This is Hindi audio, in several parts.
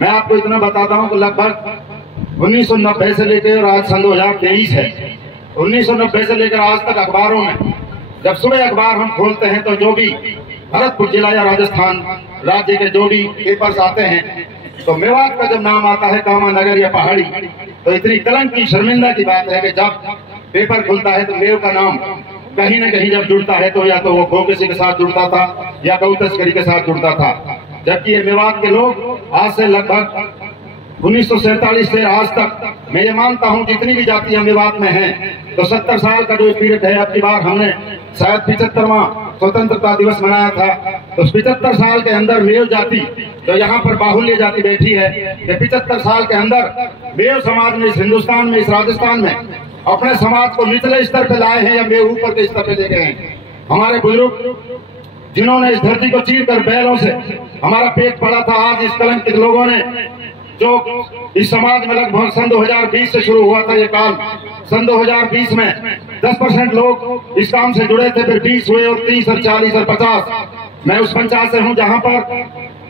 मैं आपको इतना बताता हूँ कि लगभग 1990 से लेकर आज सन 2023 है। 1990 से लेकर आज तक अखबारों में जब सुबह अखबार हम खोलते हैं तो जो भी भरतपुर जिला या राजस्थान राज्य के जो भी पेपर्स आते हैं तो मेवात का जब नाम आता है, कामा नगर या पहाड़ी, तो इतनी कलंक की शर्मिंदा की बात है कि जब पेपर खुलता है तो मेव का नाम कहीं न कहीं जब जुड़ता है तो या तो वो खो किसी के साथ जुड़ता था या गौ तस्करी के साथ जुड़ता था। जबकि ये मेवात के लोग आज से लगभग 1947 से आज तक मैं ये मानता हूँ जितनी भी जातियां मेवात में हैं तो 70 साल का जो पीरियड है, अब की बार हमने शायद 75वां स्वतंत्रता दिवस मनाया था, तो 75 साल के अंदर मेव जाति जो यहाँ पर बाहुल्य जाति बैठी है, कि 75 साल के अंदर मेव समाज ने इस हिंदुस्तान में, इस राजस्थान में अपने समाज को निचले स्तर पे लाए हैं या मेव ऊपर के स्तर पे ले गए हैं। हमारे बुजुर्ग जिन्होंने इस धरती को चीर कर बैलों से हमारा पेट पड़ा था, आज इस कलंकित लोगों ने जो इस समाज में लगभग सन 2020 से शुरू हुआ था ये काम, सन 2020 में 10% लोग इस काम से जुड़े थे, फिर 20 हुए और 30 और 40 और 50। मैं उस पंचायत से हूँ जहाँ पर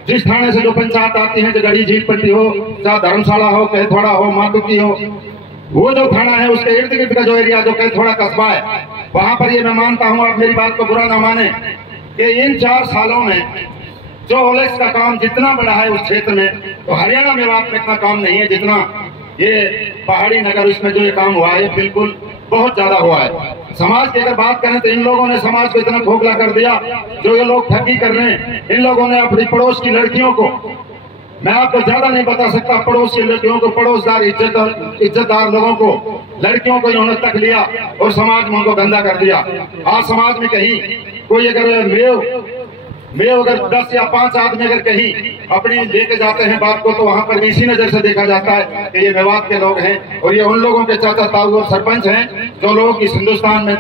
जिस थाने से जो पंचायत आती है, जो गढ़ी झील पट्टी हो, चाहे धर्मशाला हो, कैथोड़ा हो, मातुकी हो, वो जो थाना है उसके इर्द गिर्द का जो एरिया जो कैथोड़ा कस्बा है, वहां पर ये मैं मानता हूँ, आप मेरी बात को बुरा ना माने, कि इन 4 सालों में जो ओलेक्स का काम जितना बड़ा है उस क्षेत्र में, तो हरियाणा मेवात में इतना काम नहीं है जितना ये पहाड़ी नगर इसमें जो ये काम हुआ है, बिल्कुल बहुत ज्यादा हुआ है। समाज की अगर बात करें तो इन लोगों ने समाज को इतना खोखला कर दिया, जो ये लोग ठगी कर रहे हैं। इन लोगों ने अपनी पड़ोस की लड़कियों को, मैं आपको ज्यादा नहीं बता सकता, पड़ोस की लड़कियों को, पड़ोसदार इज्जतदार लोगों को, लड़कियों को इन्होंने तक लिया और समाज में उनको गंदा कर दिया। आज समाज में कहीं कोई अगर मेव अगर 10 या 5 आदमी अगर कहीं अपनी लेके जाते हैं बात को, तो वहां पर इसी नजर से देखा जाता है कि ये मेवात के लोग हैं और ये उन लोगों के चाचा ताऊ और सरपंच हैं जो लोग इस हिंदुस्तान में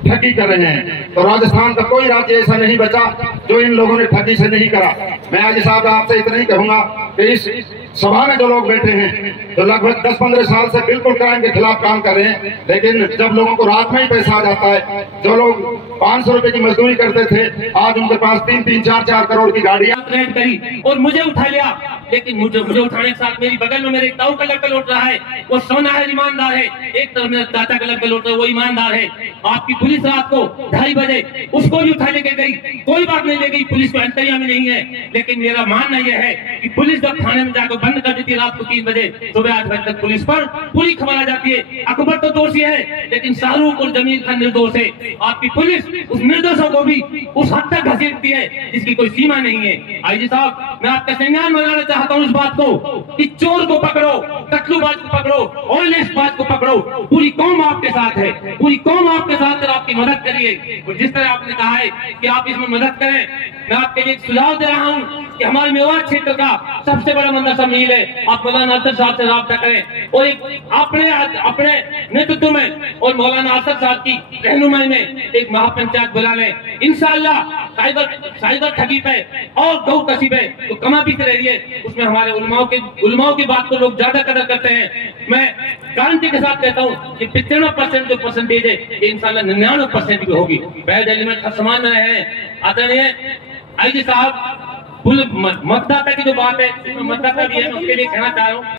ठगी कर रहे हैं। तो राजस्थान का कोई राज्य ऐसा नहीं बचा जो इन लोगों ने ठगी से नहीं करा। मैं आज साहब आपसे इतना ही कहूंगा कि इस सभा में जो लोग बैठे हैं तो लगभग 10-15 साल से बिल्कुल क्राइम के खिलाफ काम कर रहे हैं, लेकिन जब लोगों को रात में ही पैसा आ जाता है, जो लोग 500 रुपए की मजदूरी करते थे, आज उनके पास 3-3, 4-4 करोड़ की गाड़ियां करी और मुझे उठा लिया। लेकिन मुझे उठाने के साथ मेरी बगल में मेरे ताऊ का लड़का लौट रहा है, वो सोना है, ईमानदार है। एक तरफ मेरा चाचा का लड़का लौट रहा है, वो ईमानदार है। आपकी पुलिस रात को 2:30 बजे उसको भी उठा लेके गई, कोई बात नहीं ले गई, पुलिस को अंतर्यामी नहीं है। लेकिन मेरा मानना यह है कि पुलिस जब थाने में जाकर बंद कर देती रात को 3 बजे, सुबह 8 बजे तक पुलिस पर पूरी खबर आ जाती है। अकबर तो दोषी है, लेकिन शाहरुख और जमील खान निर्दोष है। आपकी पुलिस उस निर्दोषों को भी उस हद तक घसीटती है जिसकी कोई सीमा नहीं है। आईजी साहब, मैं आपका संज्ञान बनाना चाहता हूँ इस बात को कि चोर को पकड़ो, कटलूबाज को पकड़ो, ऑयलेसबाज को पकड़ो, पूरी कौम आपके साथ है, पूरी कौम आपके साथ है, आपकी मदद करिए। और जिस तरह आपने कहा है कि आप इसमें मदद करें, मैं आपके लिए एक सुझाव दे रहा हूँ कि हमारे मेवात क्षेत्र का सबसे बड़ा मदरसा मील है, आप मौलाना असद साहब से राब्ता करें और एक अपने नेतृत्व में और मौलाना असद साहब की रहनुमाई में एक महापंचायत बुला लें। इंशाअल्लाह साइबर ठगी पे और गौ कसी पे तो कमा भी रहिए, उसमें हमारे उलमाओं की बात को लोग ज्यादा कदर करते हैं। मैं गारंटी के साथ कहता हूँ कि 95% जो परसेंटेज है ये इंशाअल्लाह 99% भी होगी। बैद एलिमेंट हर समान में रहे हैं। आदरणीय आईजी साहब, मतदाता की जो बात है, मतदाता भी है, उसके लिए कहना चाह रहा हूँ।